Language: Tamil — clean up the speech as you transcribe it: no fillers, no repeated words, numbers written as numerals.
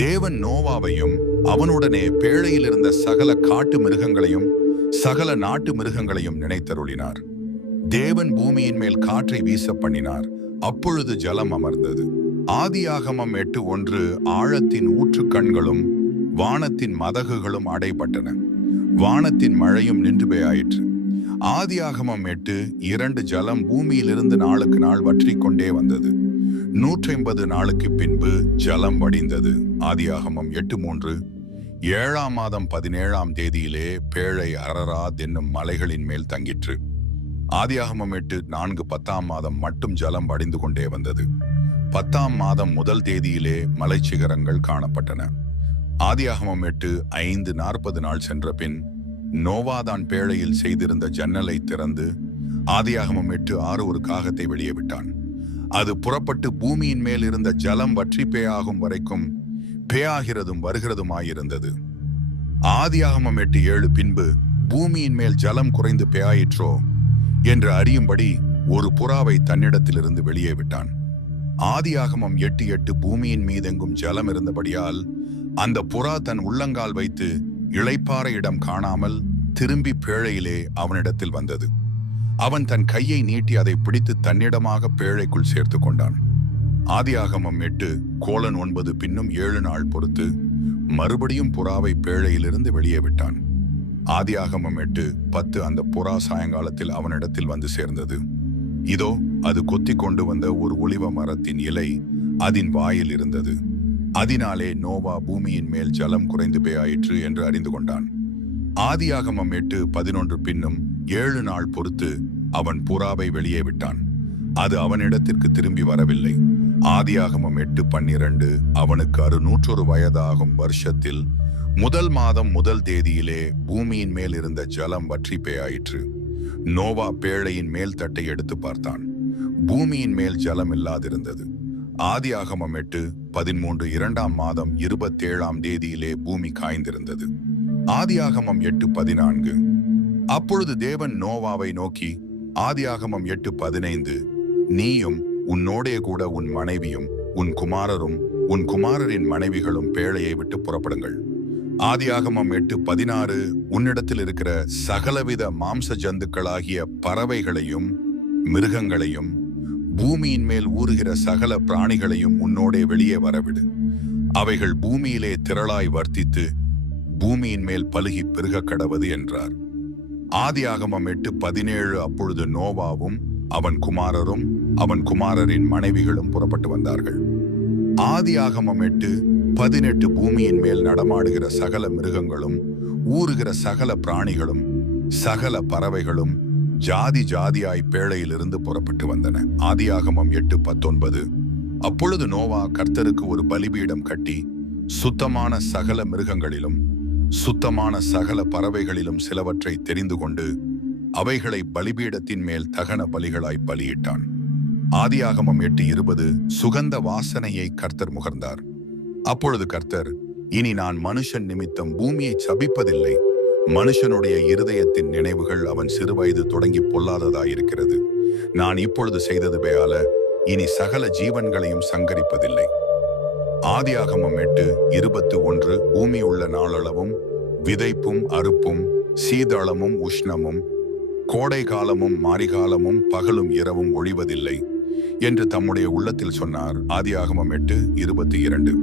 தேவன் நோவாவையும் அவனுடனே பேழையில் இருந்த சகல காட்டு மிருகங்களையும் சகல நாட்டு மிருகங்களையும் நினைத்தருளினார். தேவன் பூமியின் மேல் காற்றை வீச பண்ணினார். அப்பொழுது ஜலம் அமர்ந்தது. ஆதியாகமம் 8:1 ஆழத்தின் ஊற்றுக்கண்களும் வானத்தின் மதகுகளும் அடைபட்டன. வானத்தின் மழையும் நின்று போயாயிற்று. ஆதியாகமம் 8:2 ஜலம் பூமியிலிருந்து நாளுக்கு நாள் வற்றிக்கொண்டே வந்தது. 150 நாளுக்கு பின்பு ஜலம் வடிந்தது. ஆதியாகமம் 8:3 7ஆம் மாதம் 17ஆம் தேதியிலே பேழை அரராத் என்னும் மலைகளின் மேல் தங்கிற்று. ஆதியாகமம் 8:4 10ஆம் மாதம் மட்டும் ஜலம் வடிந்து கொண்டே வந்தது. 10ஆம் மாதம் முதல் தேதியிலே மலைச்சிகரங்கள் காணப்பட்டன. ஆதியாகமம் 8:5 40 நாள் சென்ற பின் நோவாதான் பேழையில் செய்திருந்த ஜன்னலை திறந்து ஆதியாகமம் 8:6 ஒரு காகத்தை வெளியே விட்டான். அது புறப்பட்டு பூமியின் மேல் இருந்த ஜலம் வற்றி பேயாகும் வரைக்கும் பேயாகிறதும் வருகிறதுமாயிருந்தது. ஆதியாகமம் 8:7 பின்பு பூமியின் மேல் ஜலம் குறைந்து பேயாயிற்றோ என்று அறியும்படி ஒரு புறாவை தன்னிடத்திலிருந்து வெளியே விட்டான். ஆதியாகமம் 8:8 பூமியின் மீதெங்கும் ஜலம் இருந்தபடியால் அந்த புறா தன் உள்ளங்கால் வைத்து இளைப்பாற இடம் காணாமல் திரும்பி பேழையிலே அவனிடத்தில் வந்தது. அவன் தன் கையை நீட்டி அதை பிடித்து தன்னிடமாக பேழைக்குள் சேர்த்து கொண்டான். ஆதியாகமம் 8:9 பின்னும் 7 நாள் பொறுத்து மறுபடியும் புறாவை பேழையிலிருந்து வெளியே விட்டான். ஆதியாகமம் 8:10 அந்த புறா சாயங்காலத்தில் அவனிடத்தில் வந்து சேர்ந்தது. இதோ அது கொத்தி கொண்டு வந்த ஒரு ஒலிவ மரத்தின் இலை அதன் வாயில் இருந்தது. அதனாலே நோவா பூமியின் மேல் ஜலம் குறைந்து போயாயிற்று என்று அறிந்து கொண்டான். ஆதியாகமம் 8:11 பின்னும் 7 நாள் பொறுத்து அவன் புறாவை வெளியே விட்டான். அது அவனிடத்திற்கு திரும்பி வரவில்லை. ஆதியாகமம் 8:12 அவனுக்கு 601 வயதாகும் வருஷத்தில் முதல் மாதம் முதல் தேதியிலே பூமியின் மேல் இருந்த ஜலம் வற்றி போயாயிற்று. நோவா பேழையின் மேல் தட்டை எடுத்து பார்த்தான். பூமியின் மேல் ஜலம் இல்லாதிருந்தது. ஆதியாகமம் 8:13 2ஆம் மாதம் 27ஆம் தேதியிலே பூமி காய்ந்திருந்தது. ஆதியாகமம் 8:14 அப்பொழுது தேவன் நோவாவை நோக்கி, ஆதியாகமம் 8:15 நீயும் உன்னோடே கூட உன் மனைவியும் உன் குமாரரும் உன் குமாரரின் மனைவிகளும் பேழையை விட்டு புறப்படுங்கள். ஆதியாகமம் 8:16 உன்னிடத்தில் இருக்கிற சகலவித மாம்ச ஜந்துக்களாகிய பறவைகளையும் மிருகங்களையும் பூமியின் மேல் ஊறுகிற சகல பிராணிகளையும் உன்னோடே வெளியே வரவிடு. அவைகள் பூமியிலே திரளாய் வர்த்தித்து பூமியின் மேல் பலுகி பெருக கடவது என்றார். ஆதியாகமம் 8:17 அப்பொழுது நோவாவும் அவன் குமாரரும் அவன் குமாரரின் மனைவிகளும் புறப்பட்டு வந்தார்கள். ஆதியாகமம் 8:18 பூமியின் மேல் நடமாடுகிற சகல மிருகங்களும் ஊறுகிற சகல பிராணிகளும் சகல பறவைகளும் ஜாதி ஜாதியாய் பேழையிலிருந்து புறப்பட்டு வந்தன. ஆதியாகமம் 8:19 அப்பொழுது நோவா கர்த்தருக்கு ஒரு பலிபீடம் கட்டி சுத்தமான சகல மிருகங்களிலும் சுத்தமான சகல பறவைகளிலும் சிலவற்றை தெரிந்து கொண்டு அவைகளை பலிபீடத்தின் மேல் தகன பலிகளாய் பலியிட்டான். ஆதியாகமம் 8:20 சுகந்த வாசனையை கர்த்தர் முகர்ந்தார். அப்பொழுது கர்த்தர், இனி நான் மனுஷன் நிமித்தம் பூமியை சபிப்பதில்லை. மனுஷனுடைய இருதயத்தின் நினைவுகள் அவன் சிறுவயது தொடங்கி பொல்லாததாயிருக்கிறது. நான் இப்பொழுது செய்தது போல இனி சகல ஜீவன்களையும் சங்கரிப்பதில்லை. ஆதியாகமம் 8:21 பூமி உள்ள நாளளவும் விதைப்பும் அறுப்பும் சீதளமும் உஷ்ணமும் கோடை காலமும் மாரிகாலமும் பகலும் இரவும் ஒழிவதில்லை என்று தம்முடைய உள்ளத்தில் சொன்னார். ஆதியாகமம் 8:22